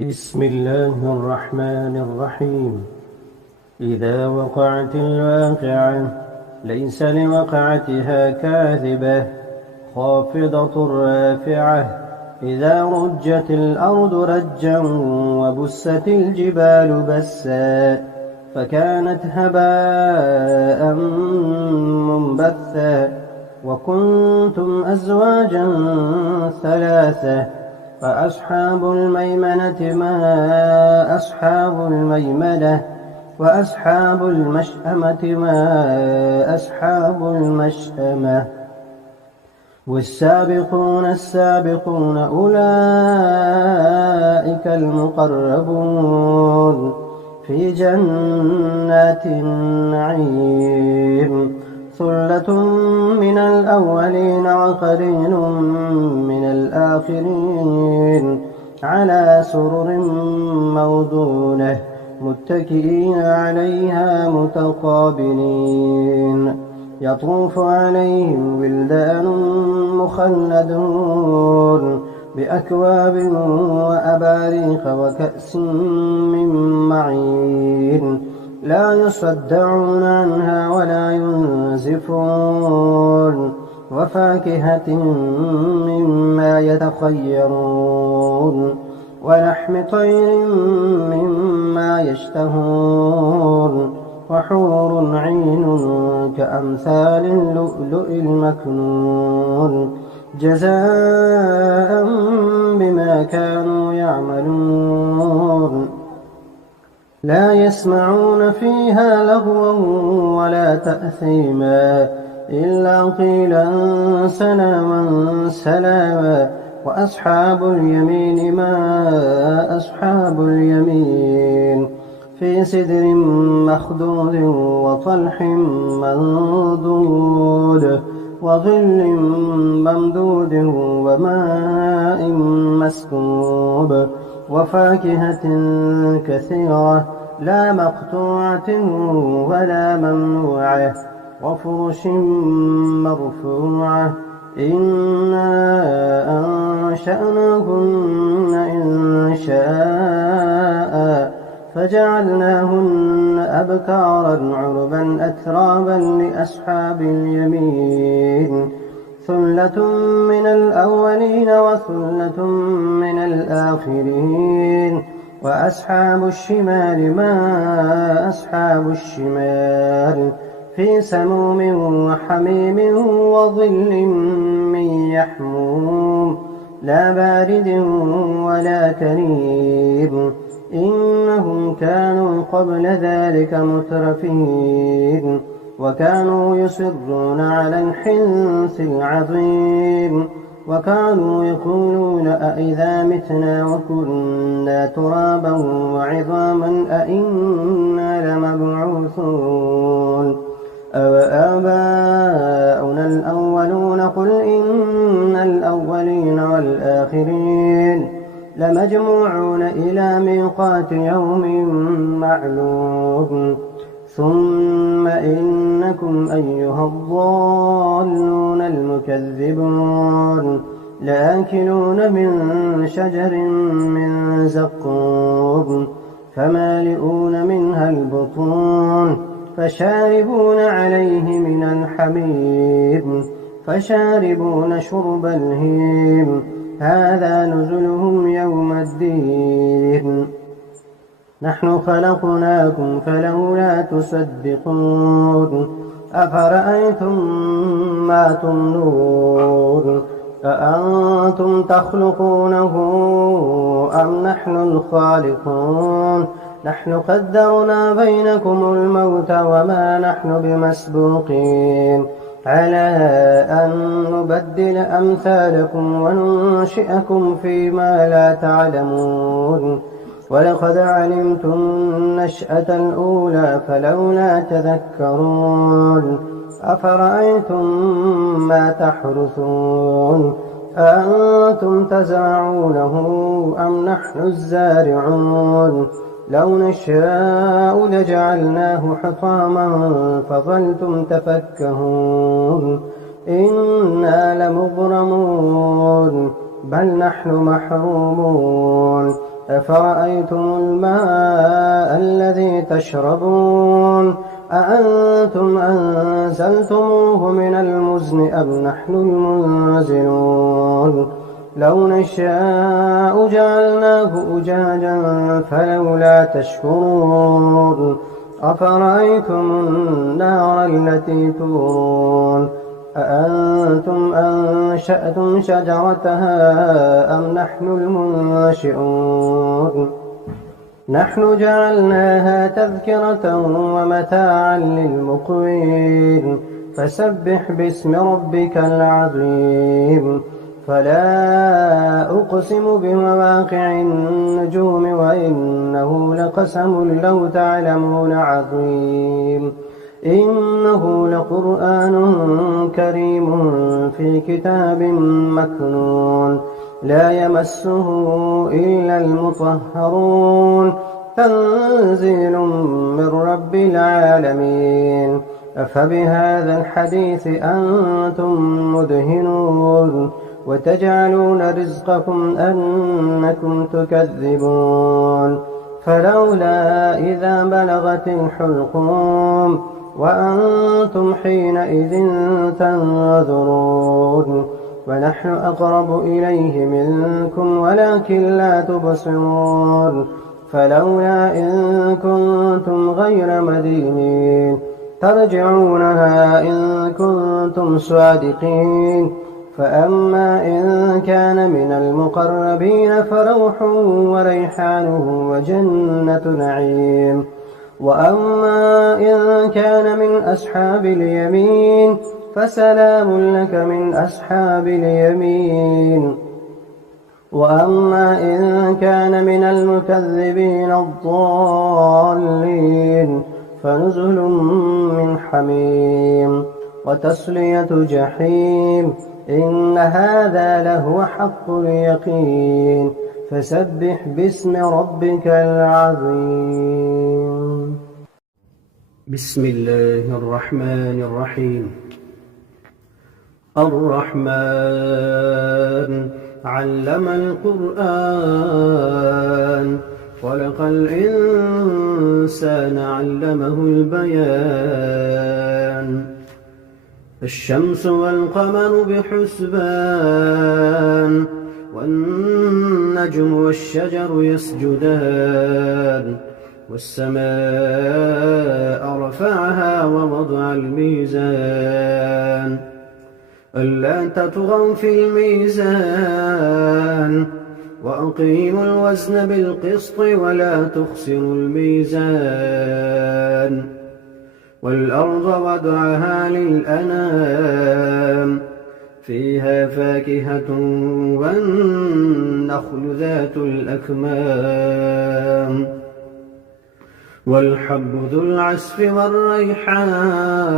بسم الله الرحمن الرحيم. إذا وقعت الواقعة ليس لوقعتها كاذبة خافضة رافعة. إذا رجت الأرض رجا وبست الجبال بسا فكانت هباء منبثا وكنتم أزواجا ثلاثة فأصحاب الميمنة ما أصحاب الميمنة وأصحاب المشأمة ما أصحاب المشأمة والسابقون السابقون أولئك المقربون في جنات النعيم ثلة من الأولين وقليل من الآخرين على سرر موضونة متكئين عليها متقابلين يطوف عليهم ولدان مخلدون بأكواب وأباريق وكأس من معين لا يصدعون عنها ولا ينزفون وفاكهة مما يتخيرون ولحم طير مما يشتهون وحور عين كأمثال اللؤلؤ المكنون جزاء بما كانوا يعملون لا يسمعون فيها لغوا ولا تأثيما إلا قيلا سلاما سلاما وأصحاب اليمين ما أصحاب اليمين في سدر مخضود وطلح منضود وظل ممدود وماء مسكوب وفاكهة كثيرة لا مقطوعة ولا ممنوعة وفرش مرفوعة إنا أنشأناهن إن شاء فجعلناهن أبكارا عربا أترابا لأصحاب اليمين ثلة من الأولين وثلة من الآخرين وأصحاب الشمال ما أصحاب الشمال في سموم وحميم وظل من يحموم لا بارد ولا كريم إنهم كانوا قبل ذلك مترفين وكانوا يصرون على الحنث العظيم وكانوا يقولون أئذا متنا وكنا ترابا وعظاما أئنا لمبعوثون أوآباؤنا الأولون قل إن الأولين والآخرين لمجموعون إلى ميقات يوم معلوم ثم إنكم أيها الضالون المكذبون لآكلون من شجر من زقوم فمالئون منها البطون فشاربون عليه من الحميم فشاربون شرب الهيم هذا نزلهم يوم الدين نحن خلقناكم فلولا تصدقون أفرأيتم ما تمنون أأنتم تخلقونه أم نحن الخالقون نحن قدرنا بينكم الموت وما نحن بمسبوقين على أن نبدل أمثالكم وننشئكم فيما لا تعلمون ولقد علمتم النشأة الأولى فلولا تذكرون أفرأيتم ما تحرثون أأنتم تزرعونه أم نحن الزارعون لو نشاء لجعلناه حطاما فظلتم تفكهون إنا لمغرمون بل نحن محرومون أفرأيتم الماء الذي تشربون أأنتم أنزلتموه من المزن أم نحن المنزلون لو نشاء جعلناه أجاجا فلولا تشكرون أفرأيتم النار التي تورون أأنتم أنشأتم شجرتها أم نحن المنشئون نحن جعلناها تذكرة ومتاعا للمقوين فسبح باسم ربك العظيم فلا أقسم بمواقع النجوم وإنه لقسم لو تعلمون عظيم إنه لقرآن كريم في كتاب مكنون لا يمسه إلا المطهرون تنزيل من رب العالمين أفبهذا الحديث أنتم مدهنون وتجعلون رزقكم أنكم تكذبون فلولا إذا بلغت الحلقوم وأنتم حينئذ تنظرون ونحن أقرب إليه منكم ولكن لا تبصرون فلولا إن كنتم غير مدينين ترجعونها إن كنتم صادقين فأما إن كان من المقربين فروح وريحان وجنة نعيم وأما إن كان من أصحاب اليمين فسلام لك من أصحاب اليمين وأما إن كان من المكذبين الضالين فنزل من حميم وتصلية جحيم إن هذا لهو حق اليقين فسبح باسم ربك العظيم بسم الله الرحمن الرحيم الرحمن علم القرآن خلق الإنسان علمه البيان الشمس والقمر بحسبان والنجم والشجر يسجدان والسماء رفعها ووضع الميزان ألا تطغوا في الميزان وأقيموا الوزن بالقسط ولا تخسروا الميزان والأرض وضعها للأنام فيها فاكهة والنخل ذات الأكمام والحب ذو العصف والريحان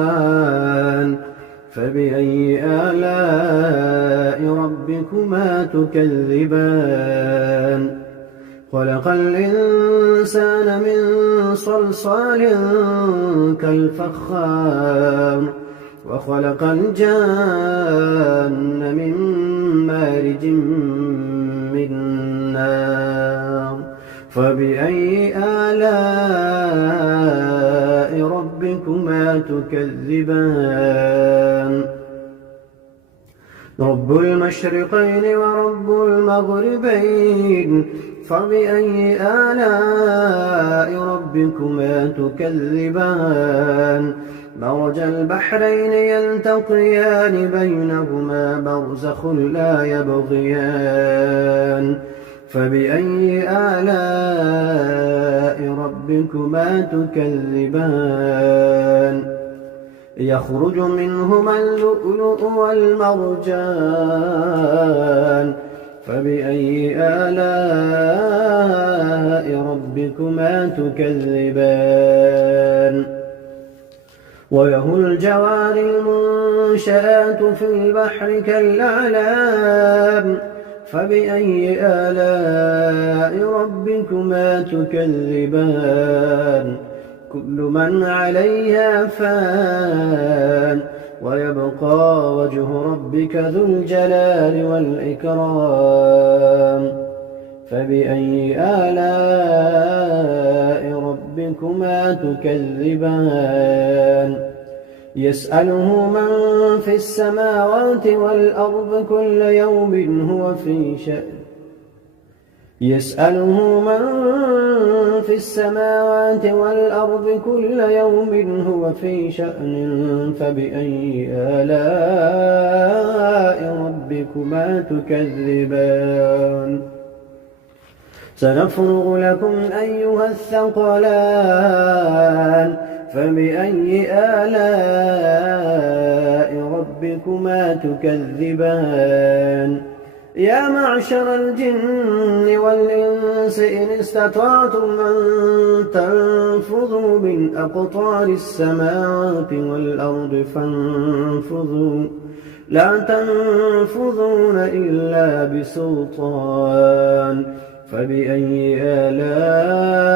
فبأي آلاء ربكما تكذبان خلق الإنسان من صلصال كالفخار وخلق الجان من مارج من نار فبأي آلاء ربكما تكذبان رب المشرقين ورب المغربين فبأي آلاء ربكما تكذبان مرج البحرين يلتقيان بينهما برزخ لا يبغيان فبأي آلاء ربكما تكذبان يخرج منهما اللؤلؤ والمرجان فبأي آلاء ربكما تكذبان وله الجوار المنشآت في البحر كالأعلام فبأي آلاء ربكما تكذبان كل من عليها فان ويبقى وجه ربك ذو الجلال والإكرام فبأي آلاء ربكما تكذبان يسأله من في السماوات والأرض كل يوم هو في شأن يسأله من في السماوات والأرض كل يوم هو في شأن فبأي آلاء ربكما تكذبان سنفرغ لكم أيها الثقلان فبأي آلاء ربكما تكذبان يا معشر الجن والإنس إن استطعتم أن تنفذوا من أقطار السماوات والأرض فانفذوا لا تنفذون إلا بسلطان فبأي آلاء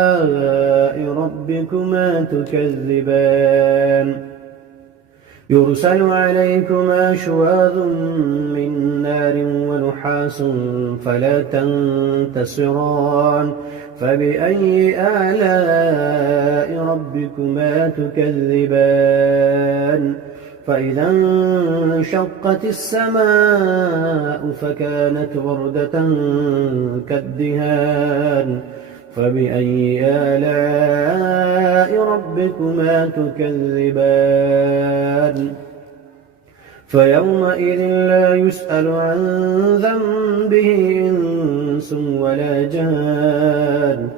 ربكما تكذبان يرسل عليكما شواظ من نار ونحاس فلا تنتصران فبأي آلاء ربكما تكذبان فإذا انشقت السماء فكانت وردة كالدهان فبأي آلاء ربكما تكذبان فيومئذ لا يسأل عن ذنبه إنس ولا جان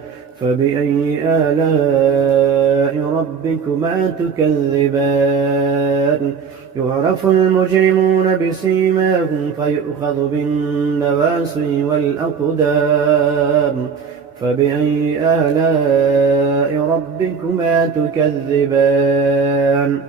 فبأي آلاء ربكما تكذبان يعرف المجرمون بسيماهم فيؤخذ بالنواصي والأقدام فبأي آلاء ربكما تكذبان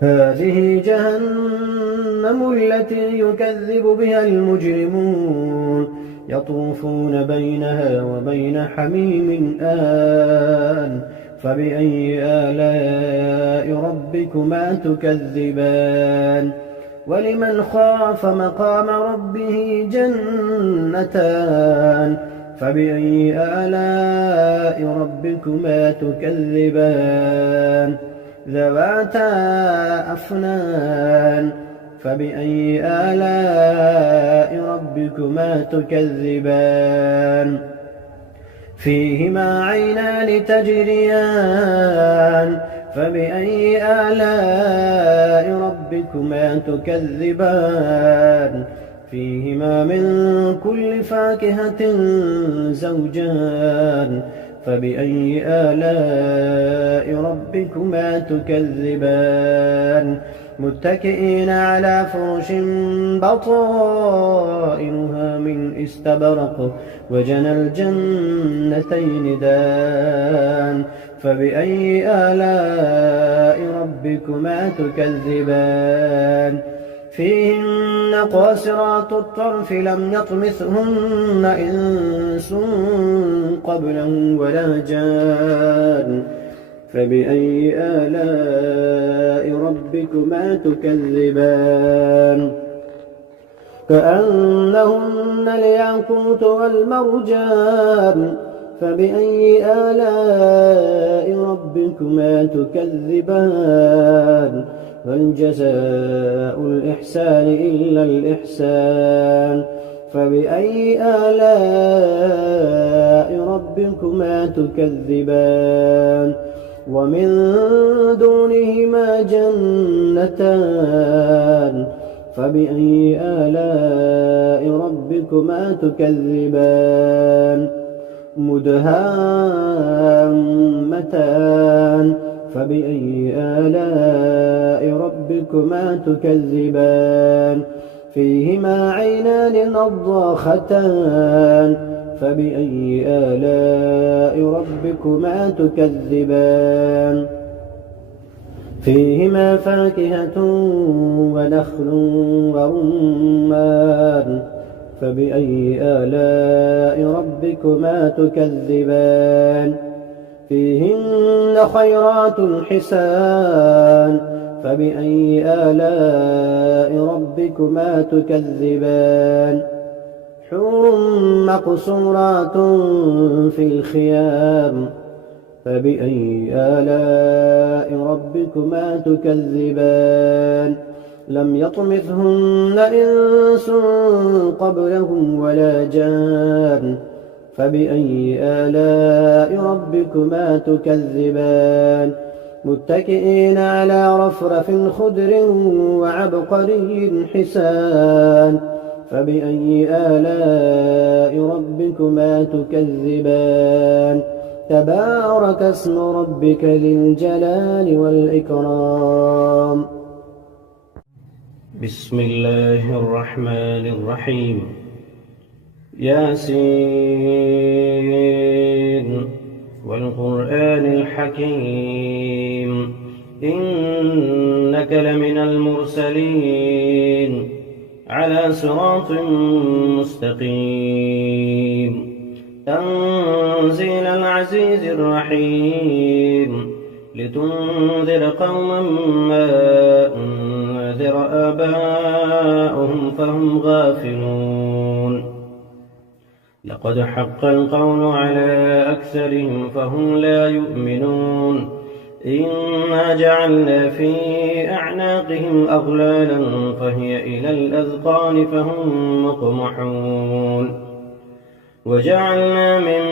هذه جهنم التي يكذب بها المجرمون يطوفون بينها وبين حميم آن فبأي آلاء ربكما تكذبان ولمن خاف مقام ربه جنتان فبأي آلاء ربكما تكذبان ذواتا أفنان فبأي آلاء ربكما تكذبان فيهما عينان تجريان فبأي آلاء ربكما تكذبان فيهما من كل فاكهة زوجان فبأي آلاء ربكما تكذبان متكئين على فرش بطائنها من استبرق وجنى الجنتين دان فبأي آلاء ربكما تكذبان فيهن قاصرات الطرف لم يطمثهن إنس قبلهم ولا جان فبأي آلاء ربكما تكذبان كأنهن الياقوت والمرجان فبأي آلاء ربكما تكذبان هل جزاء الإحسان إلا الإحسان فبأي آلاء ربكما تكذبان ومن دونهما جنتان فبأي آلاء ربكما تكذبان مدهامتان فبأي آلاء ربكما تكذبان فيهما عينان نضاختان فبأي آلاء ربكما تكذبان فيهما فاكهة ونخل ورمان فبأي آلاء ربكما تكذبان فيهن خيرات حسان فبأي آلاء ربكما تكذبان حور مقصورات في الخيام فبأي آلاء ربكما تكذبان لم يطمثهن إنس قبلهم ولا جان فبأي آلاء ربكما تكذبان متكئين على رفرف خضر وعبقري حسان فبأي آلاء ربكما تكذبان تبارك اسم ربك ذي الجلال والإكرام بسم الله الرحمن الرحيم ياسين والقرآن الحكيم إنك لمن المرسلين على صراط مستقيم تنزيل العزيز الرحيم لتنذر قوما ما أنذر آباؤهم فهم غافلون لقد حق القول على أكثرهم فهم لا يؤمنون إنا جعلنا في أعناقهم أغلالا فهي إلى الأذقان فهم مقمحون وجعلنا من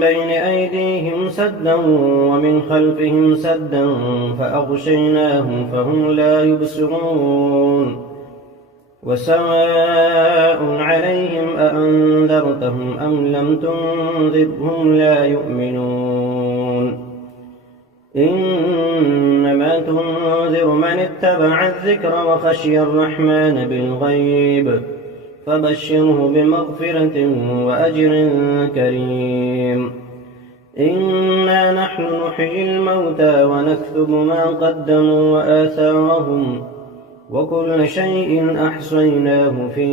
بين أيديهم سدا ومن خلفهم سدا فأغشيناهم فهم لا يبصرون وسواء عليهم أأنذرتهم أم لم تنذرهم لا يؤمنون إنما تنذر من اتبع الذكر وخشي الرحمن بالغيب فبشره بمغفرة وأجر كريم إنا نحن نحيي الموتى ونكتب ما قدموا وآثارهم وكل شيء أحصيناه في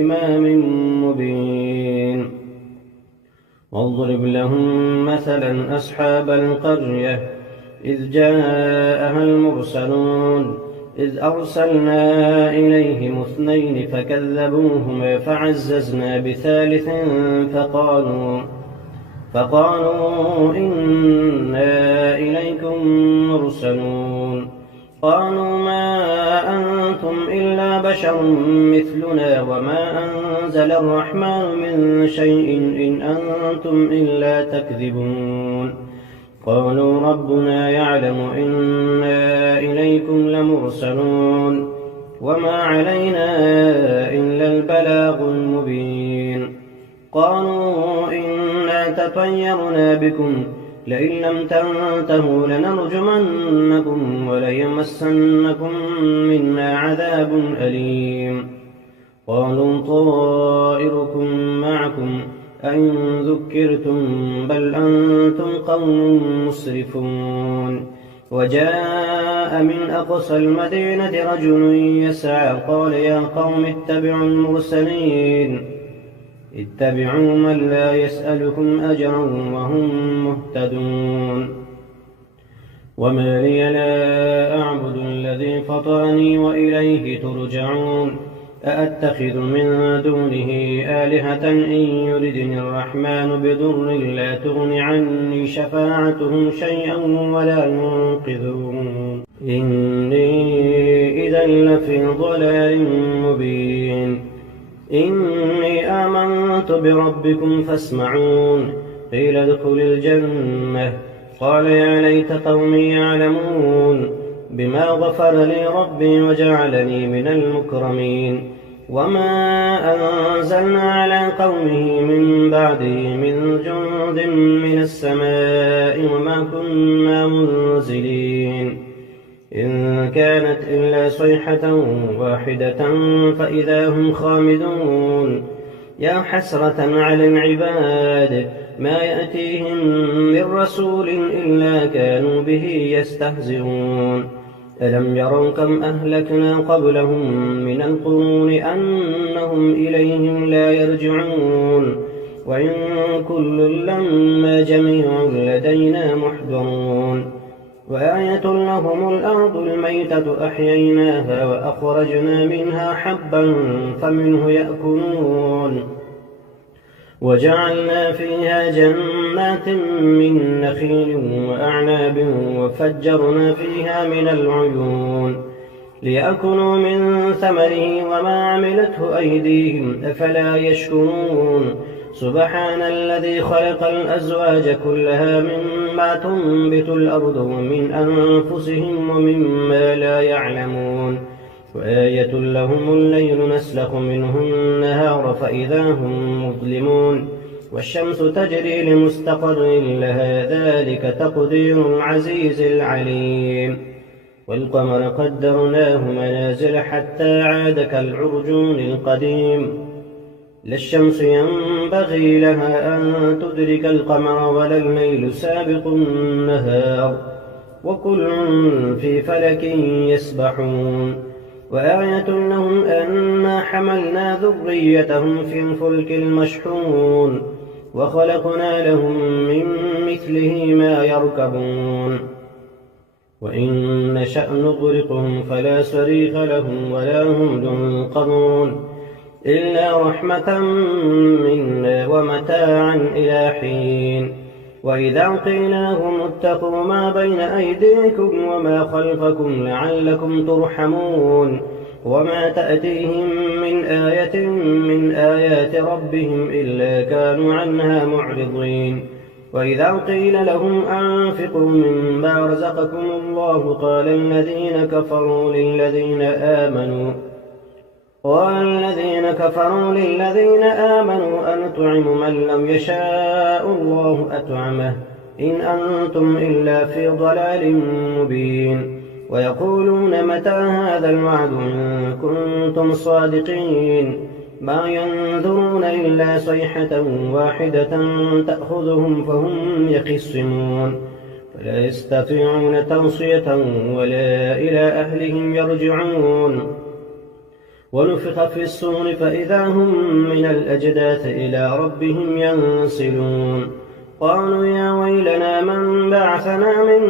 إمام مبين واضرب لهم مثلا أصحاب القرية إذ جاءها المرسلون إذ أرسلنا إليهم 2 فكذبوهما فعززنا بثالث فقالوا إنا إليكم مرسلون قالوا ما أنتم إلا بشر مثلنا وما أنزل الرحمن من شيء إن أنتم إلا تكذبون قالوا ربنا يعلم إنا إليكم لمرسلون وما علينا إلا البلاغ المبين قالوا إنا تطيرنا بكم لئن لم تنتهوا لنرجمنكم وليمسنكم منا عذاب أليم قالوا طائركم معكم أئن ذكرتم بل أنتم قوم مسرفون وجاء من أقصى المدينة رجل يسعى قال يا قوم اتبعوا المرسلين اتبعوا من لا يسألكم أجرا وهم مهتدون وما لي لا أعبد الذي فطرني وإليه ترجعون أأتخذ من دونه آلهة إن يردني الرحمن بضر لا تغن عني شفاعتهم شيئا ولا ينقذون إني إذا لفي ضلال مبين إني آمنت بربكم فاسمعون قيل ادخل الجنة قال يا ليت قومي يعلمون بما غفر لي ربي وجعلني من المكرمين وما أنزلنا على قومه من بعده من جند من السماء وما كنا منزلين إن كانت إلا صيحة واحدة فإذا هم خامدون يا حسرة على العباد ما يأتيهم من رسول إلا كانوا به يستهزئون ألم يروا كم أهلكنا قبلهم من القرون أنهم إليهم لا يرجعون وإن كل لما جميع لدينا محضرون وآية لهم الأرض الميتة أحييناها وأخرجنا منها حبا فمنه يأكلون وجعلنا فيها جنات من نخيل وأعناب وفجرنا فيها من العيون ليأكلوا من ثمره وما عملته أيديهم أفلا يشكرون سبحان الذي خلق الأزواج كلها مما تنبت الأرض ومن أنفسهم ومما لا يعلمون وآية لهم الليل نسلخ منه النهار فإذا هم مظلمون والشمس تجري لمستقر لها ذلك تقدير العزيز العليم والقمر قدرناه منازل حتى عاد كالعرجون القديم لا الشمس ينبغي لها أن تدرك القمر ولا الليل سابق النهار وكل في فلك يسبحون وآية لهم أنا حملنا ذريتهم في الفلك المشحون وخلقنا لهم من مثله ما يركبون وإن نشأ نغرقهم فلا صريخ لهم ولا هم ينقذون إلا رحمة منا ومتاعا إلى حين وإذا قيل لهم اتقوا ما بين أيديكم وما خلفكم لعلكم ترحمون وما تأتيهم من آية من آيات ربهم إلا كانوا عنها معرضين وإذا قيل لهم أنفقوا مما رزقكم الله قال الذين كفروا للذين آمنوا أنطعم من لم يشاء الله أطعمه إن أنتم إلا في ضلال مبين ويقولون متى هذا الوعد إن كنتم صادقين ما ينظرون إلا صيحة واحدة تأخذهم فهم يخصمون فلا يستطيعون توصية ولا إلى أهلهم يرجعون ونفخ في الصور فإذا هم من الأجداث إلى ربهم ينسلون قالوا يا ويلنا من بعثنا من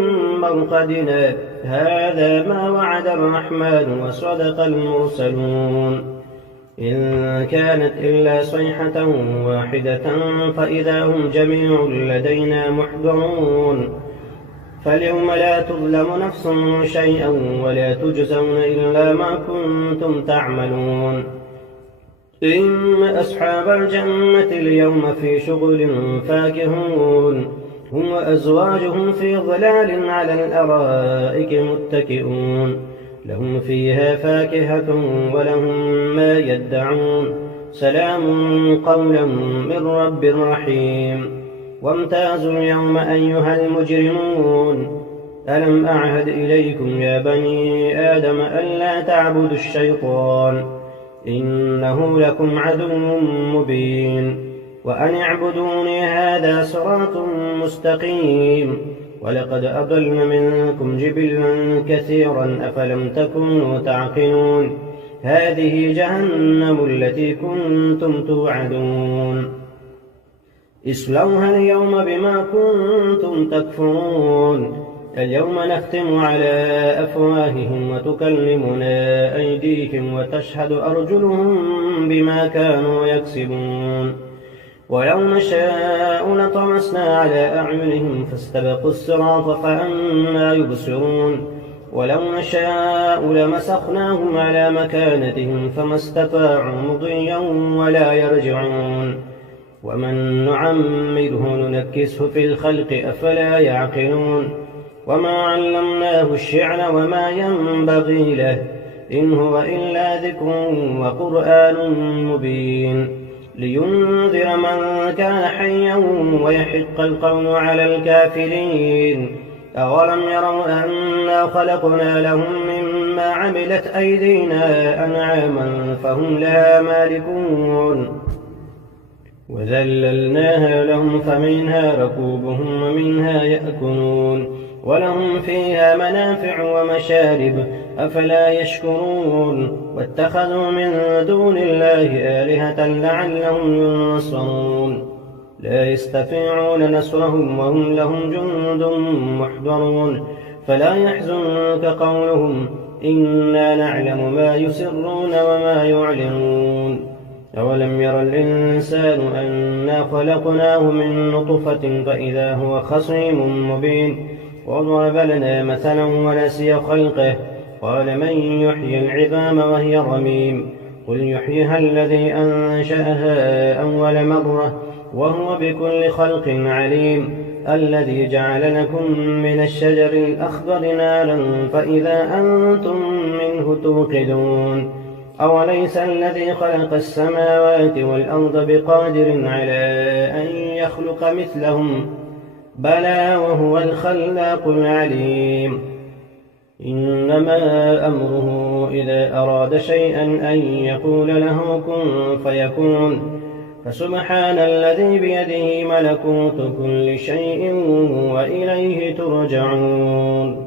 مرقدنا هذا ما وعد الرحمن وصدق المرسلون إن كانت إلا صيحة واحدة فإذا هم جميع لدينا محضرون فاليوم لا تظلم نفس شيئا ولا تجزون إلا ما كنتم تعملون إن أصحاب الجنة اليوم في شغل فاكهون هم وأزواجهم في ظلال على الأرائك متكئون لهم فيها فاكهة ولهم ما يدعون سلام قولا من رب رحيم وامتازوا اليوم أيها المجرمون ألم أعهد إليكم يا بني آدم ألا تعبدوا الشيطان إنه لكم عدو مبين وأن اعبدوني هذا صراط مستقيم ولقد أضل منكم جبلا كثيرا أفلم تكونوا تعقلون هذه جهنم التي كنتم توعدون اصلوها اليوم بما كنتم تكفرون اليوم نختم على أفواههم وتكلمنا أيديهم وتشهد أرجلهم بما كانوا يكسبون ولو نشاء لطمسنا على أعينهم فاستبقوا الصراط فأنى يبصرون ولو نشاء لمسخناهم على مكانتهم فما استطاعوا مضيا ولا يرجعون ومن نعمره ننكسه في الخلق أفلا يعقلون وما علمناه الشعر وما ينبغي له إن هو إلا ذكر وقرآن مبين لينذر من كان حيا ويحق القول على الكافرين أولم يروا أنا خلقنا لهم مما عملت أيدينا أنعاما فهم لها مالكون وذللناها لهم فمنها ركوبهم ومنها يأكلون ولهم فيها منافع ومشارب أفلا يشكرون واتخذوا من دون الله آلهة لعلهم ينصرون لا يستطيعون نصرهم وهم لهم جند محضرون فلا يحزنك قولهم إنا نعلم ما يسرون وما يعلنون أولم ير الإنسان أنا خلقناه من نطفة فإذا هو خصيم مبين وضرب لنا مثلا ونسي خلقه قال من يحيي العظام وهي رميم قل يحييها الذي أنشأها أول مرة وهو بكل خلق عليم الذي جعل لكم من الشجر الأخضر نارا فإذا أنتم منه توقدون أوليس الذي خلق السماوات والأرض بقادر على أن يخلق مثلهم بلى وهو الخلاق العليم إنما أمره إذا أراد شيئا أن يقول له كن فيكون فسبحان الذي بيده ملكوت كل شيء وإليه ترجعون